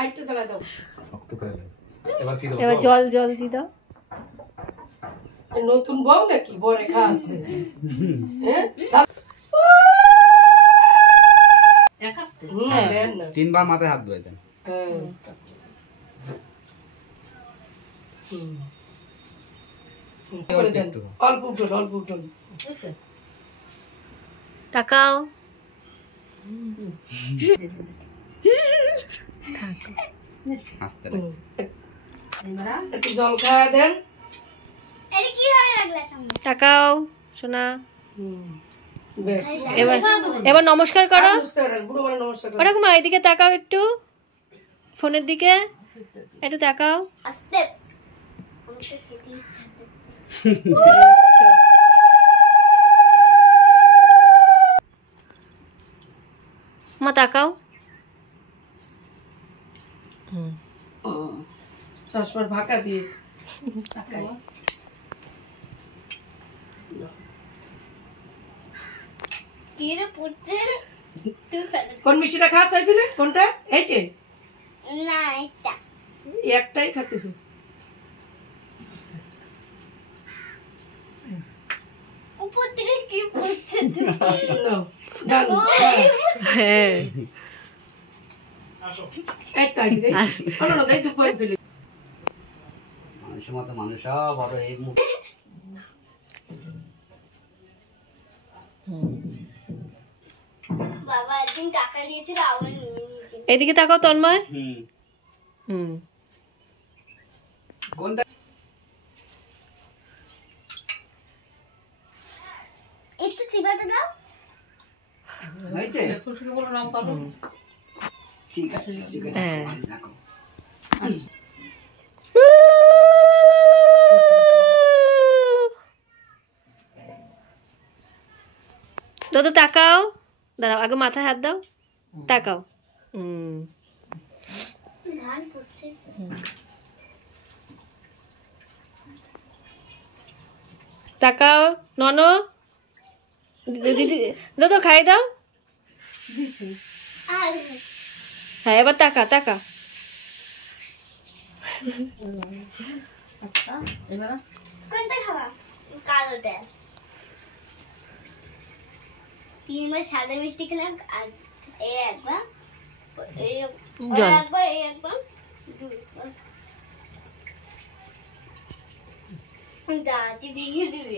লাইটটা জ্বালা দাও। শক্ত করে দাও। এবার কি দাও? এবার জল দি দাও। নতুন বউ নাকি বরে খাচ্ছে? হ্যাঁ তিনবার মাথায় হাত ধুয়ে দেন। অল্প উঠুন তাকাও। একটু জল খাওয়া দেন। তাকাও সোনা। এবার নমস্কার করো। ওরকম এদিকে তাকাও, একটু ফোনের দিকে একটু তাকাও। মা তাকাও। চশমার ফাঁকা দিয়ে তাকাই। কোন মিষ্টিটা খাওয়া চাইছিলে? কোনটা? এইটাই না, এটা একটাই খাতেছে। উপর থেকে কি পড়ছে? হ্যাঁ মানুষের মতো মানুষ বড় এই মুখ। বাবা একদিন টাকা দিয়েছিল, আবার নিয়ে নিয়েছে। এদিকে তাকাও তন্ময়। কোনটা? একটু চিবাতে দাও। হয়েছে? ঠিক আছে, দেখো। দাদা তাকাও। দাঁড়াও, আগে মাথায় হাত দাও। তাকাও। তাকাও ননো। দিদি দাদা খাই দাও। হ্যাঁ এবার তাকা। কোনটা খাবা? কালোটা। 3 বার সাদা মিষ্টি খেলাম, আর এই একবার, এই একবার দাঁতি বিঘে দিবি।